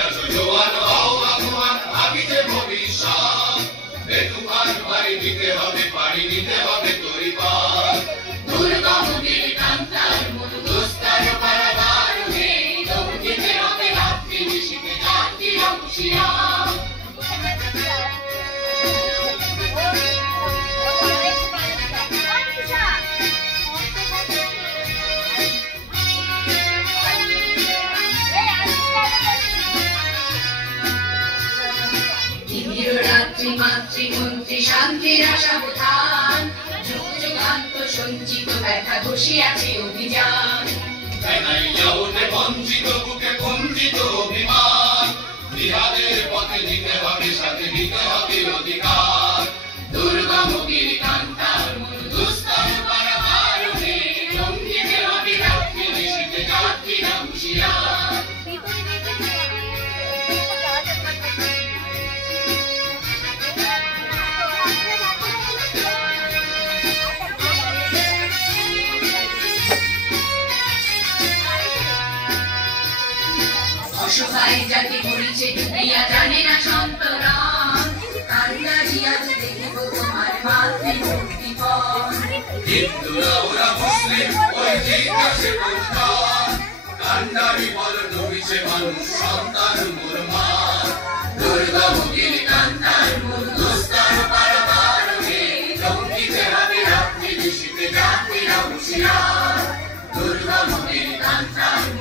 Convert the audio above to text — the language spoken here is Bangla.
আছো জোয়ান হও আগুয়ান ভাবিতে ভবিষ্যৎ এ তুফান পাড়ি দিতে হবে পাড়ি দিতে হবে তরি পার দুর্গম কান্তার মন দুস্তার পারাবার হে দৌড়িতে হবে রাত্রি নিশীথে যাত্রীরা হুঁশিয়ার মাতৃমন্ত্রী শান্তির আশাবধান যুগ যুগান্ত সঞ্চিত ব্যথা বসিয়াছে অভিযান বঞ্চিত বুকে বঞ্চিত অভিমান জিহাদের পথে দিতে হবে সাথে দিতে হবে অধিকার দুর্গম কান্তার মন দুস্তর পারাবার হে লঙ্ঘিতে হবে রাত্রি নিশীথে যাত্রীরা হুঁশিয়ার অসহায় জাতি মরিছে ডুবিয়া জানে না সন্তরণ কান্দারিয়া দেখিব তোমার মাতৃমূর্তিপণ হিন্দুরা ওরা মুসলিম ওই জিজ্ঞাসে কোনখান কান্দারি বল ডুবিছে মানুষ সন্তান মুরমান দুর্গম কান্তার মূল দুস্তর পারাবার হে লঙ্ঘিতে হবে রাত্রি নিশীথে যাত্রীরা হুঁশিয়ার দুর্গম কান্তার